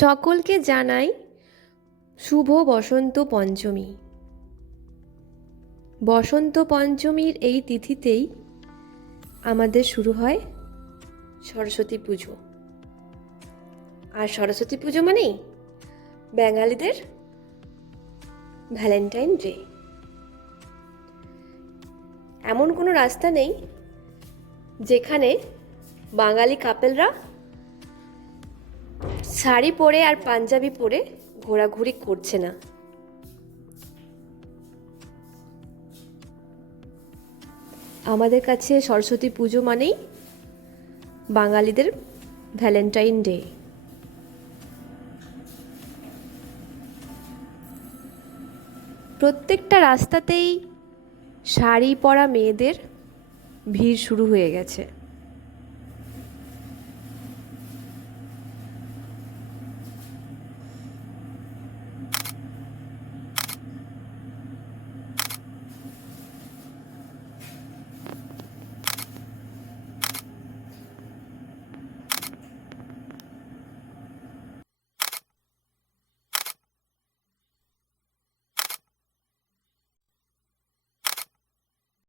সকলকে জানাই শুভ বসন্ত পঞ্চমী। বসন্ত পঞ্চমীর এই তিথিতেই আমাদের শুরু হয় সরস্বতী পুজো। আর সরস্বতী পুজো মানেই বাঙালিদের ভ্যালেন্টাইন ডে। এমন কোনো রাস্তা নেই যেখানে বাঙালি কাপেলরা শাড়ি পরে আর পাঞ্জাবি পরে ঘোরাঘুরি করছে না। আমাদের কাছে সরস্বতী পুজো মানেই বাঙালিদের ভ্যালেন্টাইন ডে। প্রত্যেকটা রাস্তাতেই শাড়ি পরা মেয়েদের ভিড় শুরু হয়ে গেছে।